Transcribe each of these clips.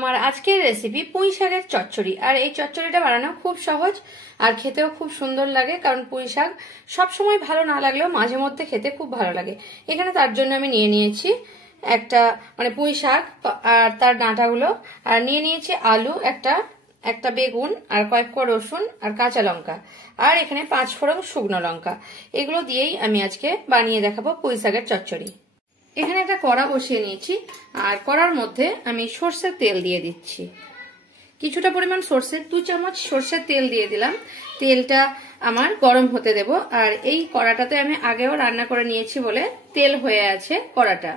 আমার আজকের রেসিপি পুঁই শাকের চচ্চড়ি। আর এই চচ্চড়িটা বানানো খুব সহজ আর খেতেও খুব সুন্দর লাগে, কারণ পুঁই শাক সবসময় ভালো না লাগলেও মাঝে মধ্যে খেতে খুব ভালো লাগে। এখানে তার জন্য আমি নিয়ে নিয়েছি একটা পুঁই শাক আর তার ডাঁটাগুলো, আর নিয়ে নিয়েছি আলু একটা বেগুন আর কয়েক কোয়া রসুন আর কাঁচা লঙ্কা, আর এখানে 5 ফোড়ন শুকনো লঙ্কা। এগুলো দিয়েই আমি আজকে বানিয়ে দেখাবো পুঁই শাকের চচ্চড়ি। এখানে একটা কড়া বসিয়ে নিয়েছি, আর কড়ার মধ্যে আমি সর্ষের তেল দিয়ে দিচ্ছি। কিছুটা পরিমাণ 2 চামচ সর্ষের তেল দিয়ে দিলাম। তেলটা আমার গরম হতে দেব। আর এই কড়াটাতে আমি আগেও রান্না করে নিয়েছি বলে তেল হয়ে আছে কড়াটা।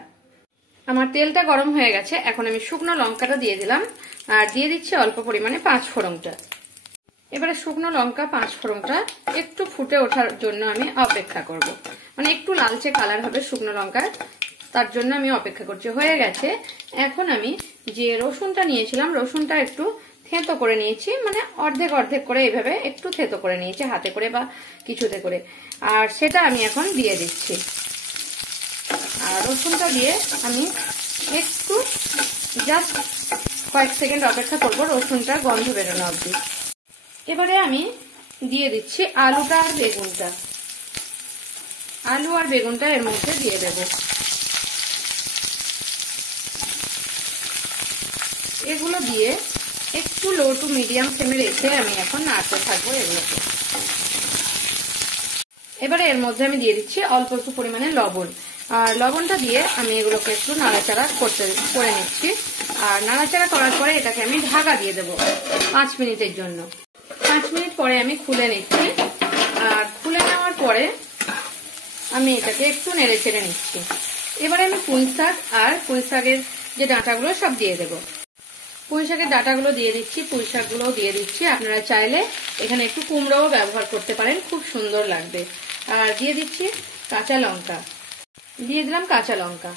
আমার তেলটা গরম হয়ে গেছে। এখন আমি শুকনো লঙ্কাটা দিয়ে দিলাম, আর দিয়ে দিচ্ছি অল্প পরিমাণে 5 ফোড়নটা। এবারে শুকনো লঙ্কা 5 ফোড়নটা একটু ফুটে ওঠার জন্য আমি অপেক্ষা করব। একটু লালচে কালার হবে শুকনো লঙ্কার, তার জন্য আমি অপেক্ষা করছি। হয়ে গেছে। এখন আমি যে রসুনটা নিয়েছিলাম, রসুনটা একটু থেঁতো করে নিয়েছি, অর্ধেক অর্ধেক করে এইভাবে একটু থেঁতো করে নিয়েছি, হাতে করে বা কিছুতে করে। আর সেটা আমি এখন দিয়ে দিচ্ছি। আর রসুনটা দিয়ে আমি একটু জাস্ট কয়েক সেকেন্ড অপেক্ষা করব রসুনটা গন্ধ বেরোনো অবধি। এবারে আমি দিয়ে দিচ্ছি আলুটা আর বেগুনটা। আলু আর বেগুনটা এর মধ্যে দিয়ে দেব। এগুলো দিয়ে একটু লো টু মিডিয়াম ফ্লেমে রেখে আমি এখন নাড়তে থাকবো এগুলোকে। এবারে এর মধ্যে আমি দিয়ে দিচ্ছি অল্প একটু পরিমাণে লবণ। আর লবণটা দিয়ে আমি এগুলোকে একটু নাড়াচাড়া করে নিচ্ছি। আর নাড়াচাড়া করার পরে এটাকে আমি ঢাকা দিয়ে দেবো 5 মিনিটের জন্য। 5 মিনিট পরে আমি খুলে নিচ্ছি। আর খুলে নেওয়ার পরে আমি এটাকে একটু নেড়ে চেড়ে নিচ্ছি। এবারে আমি পুঁই শাক আর পুঁই শাকের যে ডাঁটাগুলো সব দিয়ে দেবো। পুঁই শাকের ডাঁটাগুলো দিয়ে দিচ্ছি, পুঁই শাকগুলোও দিয়ে দিচ্ছি। আপনারা চাইলে এখানে একটু কুমড়োও ব্যবহার করতে পারেন, খুব সুন্দর লাগবে। আর দিয়ে দিচ্ছি কাঁচা লঙ্কা, দিয়ে দিলাম কাঁচা লঙ্কা।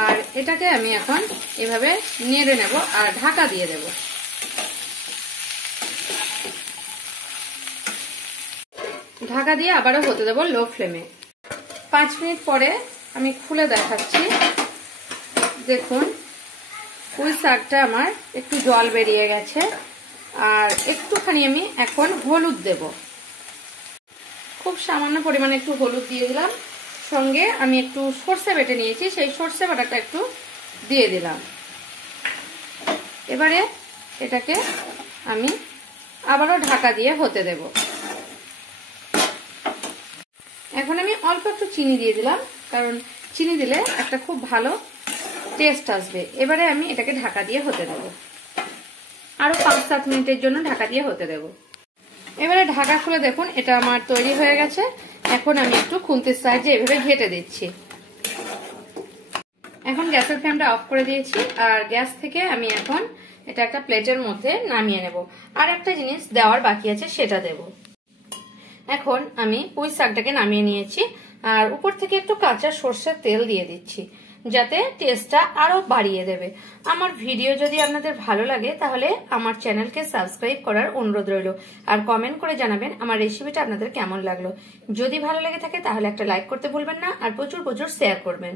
আর এটাকে আমি এখন এভাবে নেড়ে নেব আর ঢাকা দিয়ে দেব। ঢাকা দিয়ে আবারও হতে দেব লো ফ্লেমে। 5 মিনিট পরে আমি খুলে দেখাচ্ছি। দেখুন পুঁই শাকটা আমার একটু জল বেরিয়ে গেছে। আর একটুখানি আমি এখন হলুদ দেব, খুব সামান্য পরিমাণে একটু হলুদ দিয়ে দিলাম। সঙ্গে আমি একটু সর্ষে বেটে নিয়েছি, সেই সর্ষে বাটাটা একটু দিয়ে দিলাম। এবারে এটাকে আমি আবারও ঢাকা দিয়ে হতে দেব। এখন আমি অল্প একটু চিনি দিয়ে দিলাম, কারণ চিনি দিলে একটা খুব ভালো টেস্ট আসবে। এবারে আমি এটাকে ঢাকা দিয়ে হতে দেব। আরো 5-7 মিনিটের জন্য ঢাকা দিয়ে হতে দেব। এবারে ঢাকা খুলে দেখুন এটা আমার তৈরি হয়ে গেছে। এখন আমি একটু খুন্তির সাহায্যে এভাবে ঘেটে দিচ্ছি। এখন গ্যাসের ফ্লেমটা অফ করে দিয়েছি। আর গ্যাস থেকে আমি এখন এটা একটা প্লেটের মধ্যে নামিয়ে নেব। আর একটা জিনিস দেওয়ার বাকি আছে, সেটা দেব। এখন আমি পুঁই শাকটাকে নামিয়ে নিয়েছি, আর উপর থেকে একটু কাঁচা সর্ষের তেল দিয়ে দিচ্ছি, যাতে টেস্টটা আরো বাড়িয়ে দেবে। আমার ভিডিও যদি আপনাদের ভালো লাগে তাহলে আমার চ্যানেলকে সাবস্ক্রাইব করার অনুরোধ রইল। আর কমেন্ট করে জানাবেন আমার রেসিপিটা আপনাদের কেমন লাগলো। যদি ভালো লেগে থাকে তাহলে একটা লাইক করতে ভুলবেন না, আর প্রচুর শেয়ার করবেন।